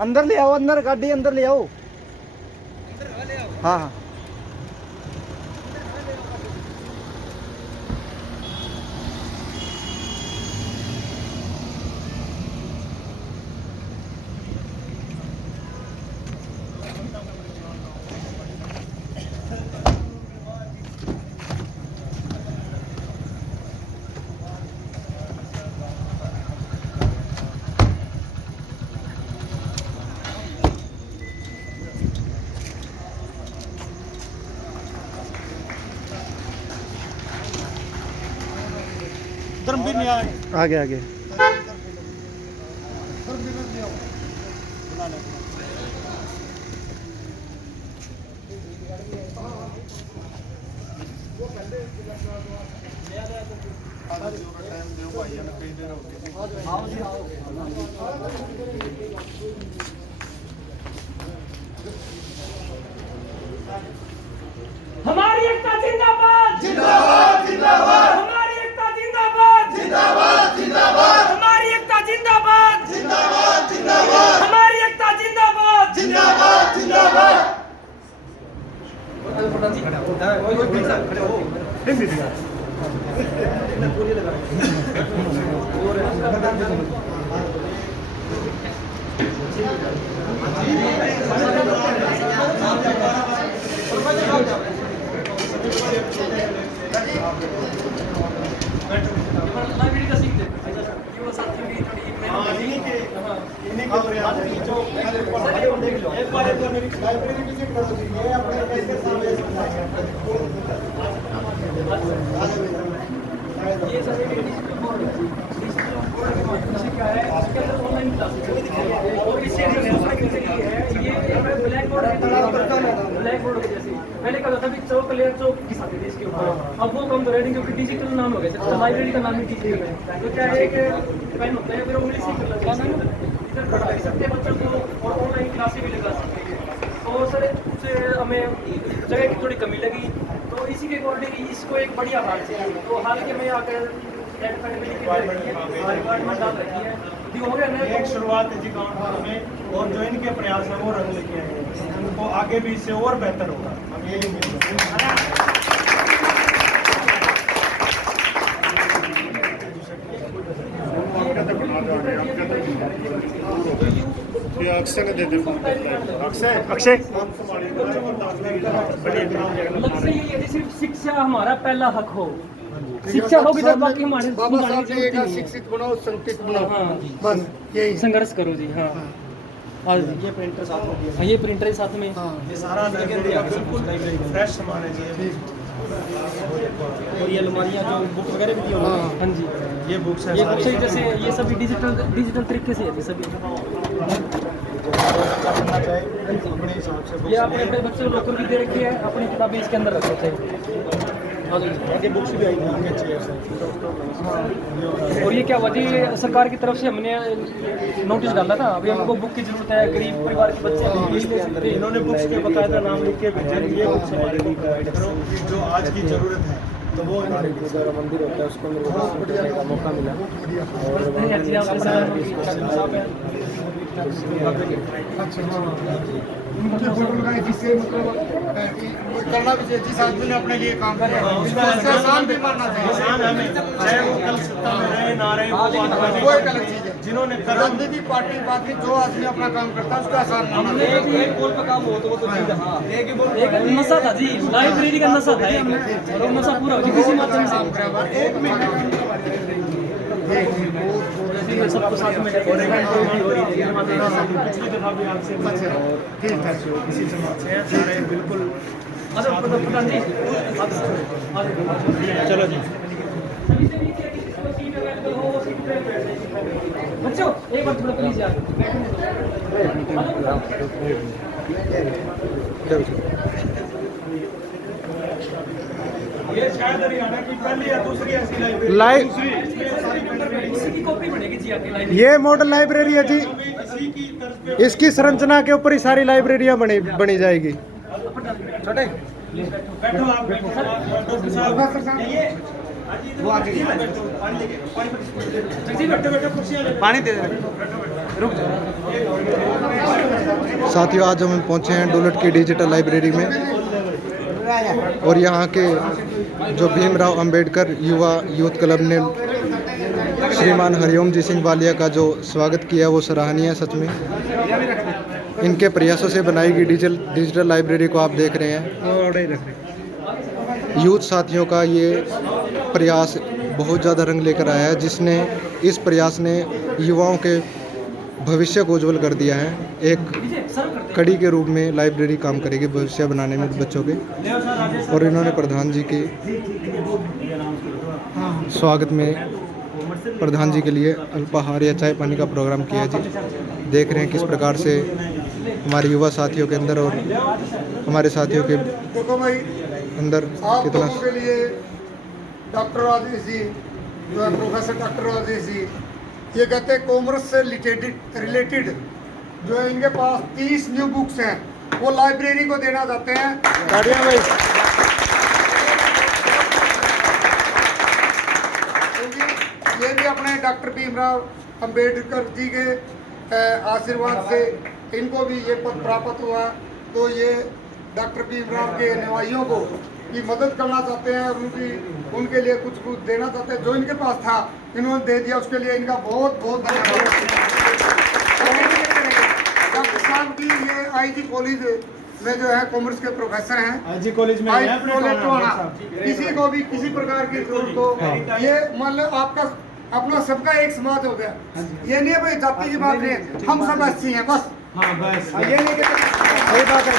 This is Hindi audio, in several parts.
अंदर ले आओ, अंदर गाड़ी अंदर ले आओ। हाँ हाँ धर्मवीर नहीं आए। आगे आगे। हमारी एकता जिंदाबाद जिंदाबाद जिंदाबाद हमारी एकता जिंदाबाद जिंदाबाद जिंदाबाद हमारी एकता जिंदाबाद जिंदाबाद जिंदाबाद हमारी एकता जिंदाबाद जिंदाबाद जिंदाबाद। ब्लैक बोर्ड के जैसे मैंने कहा था चौक लेयर चौक की साथी थी इसके ऊपर। अब वो कम तो रेटिंग क्योंकि डिजिटल नाम हो गया, तो लाइब्रेरी का नाम ही डिजिटल है। तो क्या है कि पेन होता है फिर उंगली से कर लगता है, इधर पढ़ा सकते हैं बच्चों को और ऑनलाइन क्लासेस भी लगा सकते हैं। तो सर उससे हमें जगह की थोड़ी कमी लगी, तो इसी के अकॉर्डिंग इसको एक बढ़िया हाल से तो हाल के में आकर डिपार्टमेंट डाल रखी है। हो गया ना एक शुरुआत है जी काउंटर में, और जो इनके प्रयास है वो रंग लेके आए हैं, उनको आगे भी इससे और बेहतर होगा, हम यही उम्मीद करते हैं। अक्षय दे दे अक्षय मकसद यही है कि सिर्फ शिक्षा हमारा पहला हक हो। शिक्षा होगी तो बाकी हमारे बाबा साहब ने कहा शिक्षित बनाओ, संगठित बनाओ, बस यही संघर्ष करो जी। हाँ और ये प्रिंटर साथ में दिया, ये प्रिंटर साथ में ये सारा बिल्कुल फ्रेश सामान है जी। और ये अलमारियाँ जो बुक वगैरह भी दी होंगी। हाँ जी ये बुक्स है ये बुक्स जैसे ये सभी डिजिटल तरीके से है सभी। करना चाहिए अपने हिसाब से। ये आपने अपने बच्चों को लॉकर भी दे रखी है, अपनी किताबें इसके अंदर रखनी चाहिए। आगे बुक्स भी आई थी अच्छी है। और ये क्या हुआ जी, सरकार की तरफ से हमने नोटिस डाला था, अभी हमको बुक की जरूरत है, गरीब परिवार के बच्चे हैं, नहीं ले सकते। इन्होंने बुक्स के बकायदा नाम लिख के भेजे, ये बुक्स हमारे को प्रोवाइड करो जो आज की जरूरत है। तो वो हमारे गुरुद्वारा मंदिर होता है, उसको मेरे को देखने का मौका मिला। जिससे मतलब करना भी चाहिए, जिस आदमी ने अपने लिए काम किया उसको ऐसे आसान भी मानना चाहिए। आसान हमें, चाहे वो कल सत्ता में रहे ना रहे, वो बात वो एक अलग चीज है। जिन्होंने राजनीति पार्टी बाकी जो आदमी अपना काम करता है उसको आसान मानना चाहिए। एक बोल पे काम हो तो वो तो ठीक है। हाँ एक नशा था जी, लाइब्रेरी का नशा था एक, और वो नशा पूरा हो गया किसी माध्यम से। सबको साथ में पिछली दफा भी आपसे किसी समाज से हैं सारे बिल्कुल। प्रधान जी चलो जी बच्चों एक बार थोड़ा प्लीज यार ये शायद हरियाणा की पहली या दूसरी ऐसी लाइब्रेरी इसी की कॉपी बनेगी जी आपकी लाइब्रेरी। ये मॉडल लाइब्रेरी है जी। इसी की तर्ज पे इसकी संरचना के ऊपर ही सारी लाइब्रेरियां बनी जाएगी। बैठो आप, डॉक्टर साहब ये वो आगे जगदीप बैठो बैठो कुर्सियां ले पानी दे रुक जाओ। साथियों, आज हम पहुंचे हैं डोलट की डिजिटल लाइब्रेरी में और यहाँ के जो भीमराव अंबेडकर युवा यूथ क्लब ने श्रीमान हरिओम जी सिंह वालिया का जो स्वागत किया वो सराहनीय है सच में। इनके प्रयासों से बनाई गई डिजिटल लाइब्रेरी को आप देख रहे हैं। यूथ साथियों का ये प्रयास बहुत ज़्यादा रंग लेकर आया है, जिसने इस प्रयास ने युवाओं के भविष्य को उज्जवल कर दिया है। एक कड़ी के रूप में लाइब्रेरी काम करेगी भविष्य बनाने में बच्चों के। और इन्होंने प्रधान जी के स्वागत में प्रधान जी के लिए अल्पाहार या चाय पानी का प्रोग्राम किया जी। देख रहे हैं किस प्रकार से हमारे युवा साथियों के अंदर और हमारे साथियों के देखो भाई, अंदर आप कितना लोगों के लिए डॉक्टर राजेश जी जो है प्रोफेसर डॉक्टर राजेश जी, ये कहते हैं कॉमर्स से रिलेटेड जो है इनके पास 30 न्यू बुक्स हैं, वो लाइब्रेरी को देना चाहते हैं। ये भी अपने डॉक्टर भीमराव अंबेडकर जी के आशीर्वाद से इनको भी ये पद प्राप्त हुआ। तो ये डॉक्टर भीमराव के अनुयायियों को की मदद करना चाहते हैं और उनके लिए कुछ देना चाहते हैं। जो इनके पास था इन्होंने दे दिया, उसके लिए इनका बहुत बहुत धन्यवाद। डॉक्टर साहब की ये आईजी कॉलेज में जो है कॉमर्स के प्रोफेसर हैं। आईजी कॉलेज में किसी को भी किसी प्रकार की जरूरत हो, ये मतलब आपका अपना सबका एक समाज हो गया। ये नहीं है भाई जाति की बात नहीं है, हम सब अच्छी हैं बस। हाँ बस ये नहीं सही बात है।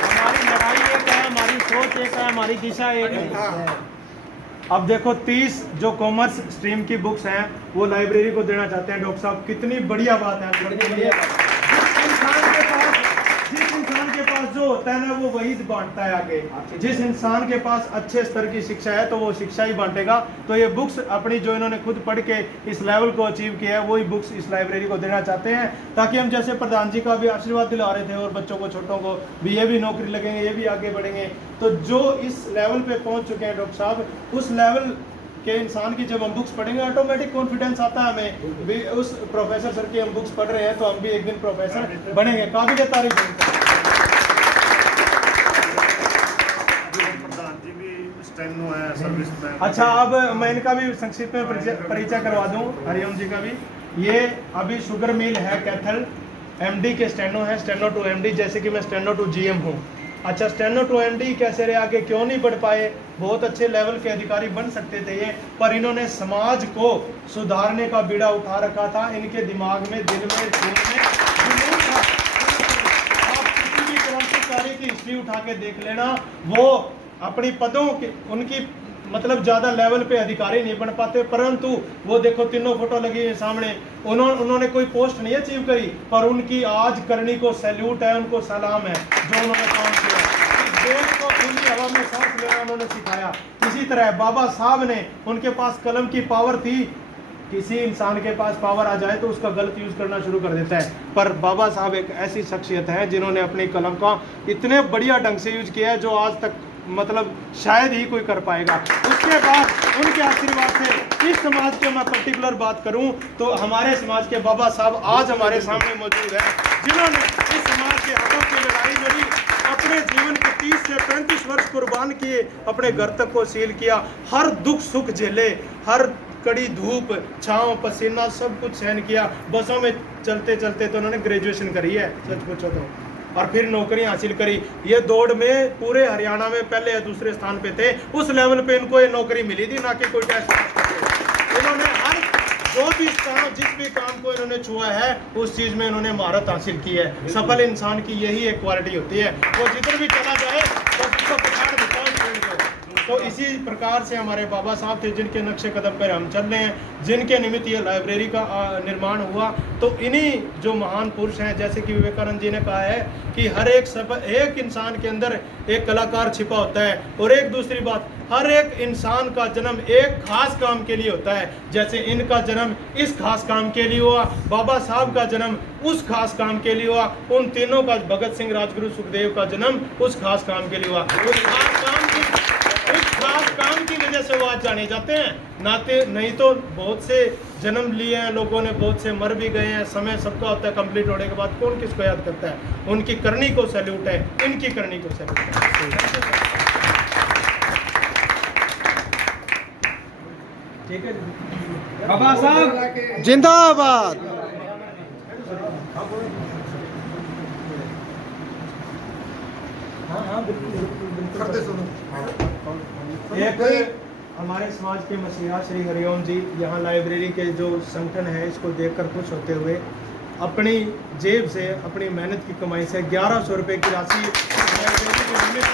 हमारी लड़ाई एक है, हमारी सोच एक है, हमारी दिशा एक है। अब देखो 30 जो कॉमर्स स्ट्रीम की बुक्स हैं वो लाइब्रेरी को देना चाहते हैं डॉक्टर साहब, कितनी बढ़िया बात है। जिस इंसान के पास जो होता है ना वो वही बांटता है आगे। जिस इंसान के पास अच्छे स्तर की शिक्षा है तो वो शिक्षा ही बांटेगा। तो ये बुक्स अपनी जो इन्होंने खुद पढ़ के इस लेवल को अचीव किया है वही बुक्स इस लाइब्रेरी को देना चाहते हैं, ताकि हम जैसे प्रधान जी का भी आशीर्वाद दिला रहे थे और बच्चों को छोटों को भी ये भी नौकरी लगेंगे, ये भी आगे बढ़ेंगे। तो जो इस लेवल पे पहुंच चुके हैं डॉक्टर साहब, उस लेवल के इंसान की जब हम बुक्स पढ़ेंगे ऑटोमेटिक कॉन्फिडेंस आता है हमें भी। उस प्रोफेसर सर की हम बुक्स पढ़ रहे हैं तो हम भी एक दिन प्रोफेसर बनेंगे। काबिल तारीफ है। अच्छा, अब मैं इनका भी संक्षिप्त में परिचय करवा दूं, हरिओम जी का भी। ये अभी शुगर मिल है कैथल, एमडी के स्टेनो है, स्टेनो टू एमडी, जैसे कि मैं स्टेनो टू जीएम हूँ। अच्छा, स्टेनो टू एमडी कैसे रहे, आगे क्यों नहीं बढ़ पाए? बहुत अच्छे लेवल के अधिकारी बन सकते थे ये, पर इन्होंने समाज को सुधारने का बीड़ा उठा रखा था। इनके दिमाग में, दिल में, खून में जुनून था। आप किसी भी क्रांतिकारी की हिस्ट्री उठा के देख लेना, वो अपनी पदों के उनकी मतलब ज़्यादा लेवल पे अधिकारी नहीं बन पाते, परंतु वो देखो तीनों फोटो लगी है सामने, उन्होंने कोई पोस्ट नहीं अचीव करी, पर उनकी आज करनी को सैल्यूट है, उनको सलाम है जो उन्होंने काम किया। देश को खुली हवा में सांस लेना उन्होंने सिखाया। इसी तरह बाबा साहब ने, उनके पास कलम की पावर थी। किसी इंसान के पास पावर आ जाए तो उसका गलत यूज़ करना शुरू कर देता है, पर बाबा साहब एक ऐसी शख्सियत है जिन्होंने अपनी कलम का इतने बढ़िया ढंग से यूज किया है जो आज तक मतलब शायद ही कोई कर पाएगा। उसके बाद उनके आशीर्वाद से इस समाज के मैं पर्टिकुलर बात करूं तो हमारे समाज के बाबा साहब आज हमारे सामने मौजूद है, जिन्होंने इस समाज के हकों की लड़ाई लड़ी, अपने जीवन के 30 से 35 वर्ष कुर्बान किए, अपने घर तक को सील किया, हर दुख सुख झेले, हर कड़ी धूप छांव पसीना सब कुछ सहन किया। बसों में चलते चलते तो उन्होंने ग्रेजुएशन करी है सच पूछो तो, और फिर नौकरी हासिल करी। ये दौड़ में पूरे हरियाणा में पहले या दूसरे स्थान पे थे, उस लेवल पे इनको ये नौकरी मिली थी, ना कि कोई टेस्ट पास करके। इन्होंने हर जो भी काम, जिस भी काम को इन्होंने छुआ है उस चीज़ में इन्होंने महारत हासिल की है। सफल इंसान की यही एक क्वालिटी होती है, वो जिधर भी चला जाए तो उसको पछाड़ देता है। तो इसी प्रकार से हमारे बाबा साहब थे जिनके नक्शे कदम पर हम चल रहे हैं, जिनके निमित्त ये लाइब्रेरी का निर्माण हुआ। तो इन्हीं जो महान पुरुष हैं, जैसे कि विवेकानंद जी ने कहा है कि हर एक इंसान के अंदर एक कलाकार छिपा होता है। और एक दूसरी बात, हर एक इंसान का जन्म एक खास काम के लिए होता है। जैसे इनका जन्म इस खास काम के लिए हुआ, बाबा साहब का जन्म उस खास काम के लिए हुआ, उन तीनों का, भगत सिंह, राजगुरु, सुखदेव का जन्म उस खास काम के लिए हुआ। उस खास काम की वजह वजह से वो आज जाने जाते हैं, नाते नहीं तो बहुत से जन्म लिए हैं लोगों ने, बहुत से मर भी गए हैं। समय सबका होता है, कंप्लीट होने के बाद कौन किसको याद करता है। उनकी करनी को सैल्यूट है, इनकी करनी को सैल्यूट है। ठीक है बाबा साहब जिंदाबाद। हाँ हाँ बिल्कुल करते सुनो। एक हमारे समाज के मसीहा श्री हरिओम जी यहाँ लाइब्रेरी के जो संगठन है इसको देखकर खुश होते हुए अपनी जेब से, अपनी मेहनत की कमाई से 1100 रुपये की राशि लाइब्रेरी के निमित्त,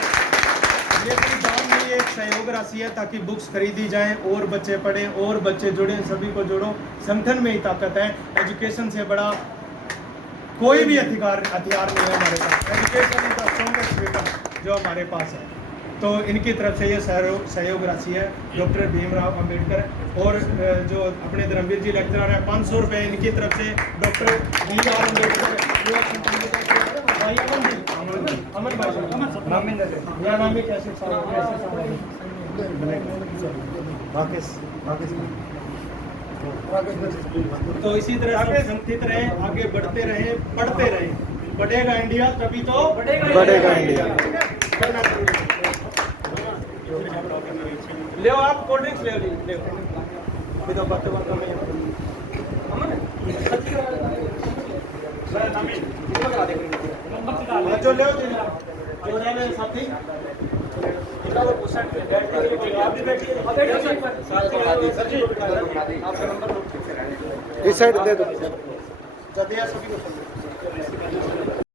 ये कोई दान नहीं, एक सहयोग राशि है ताकि बुक्स खरीदी जाएं और बच्चे पढ़ें और बच्चे जुड़ें, सभी को जोड़ो। संगठन में ही ताकत है, एजुकेशन से बड़ा कोई भी हथियार नहीं है हमारे पास। Education is the strongest weapon जो हमारे पास है। तो इनकी तरफ से ये सहयोग राशि है डॉक्टर भीमराव अंबेडकर और जो अपने धर्मवीर जी लेक्चरर है 500 रुपये इनकी तरफ से डॉक्टर भीमराव अंबेडकर भाई अमन भाई मेरा नाम ही कैसे तो इसी तरह से संगठित रहें, आगे बढ़ते रहें, पढ़ते रहें। बढ़ेगा इंडिया तभी तो बढ़ेगा इंडिया। ले आप कोल्ड ड्रिंक्स ले तो बातें जो ले जो रहे साथी इस साइड दे दो। सभी को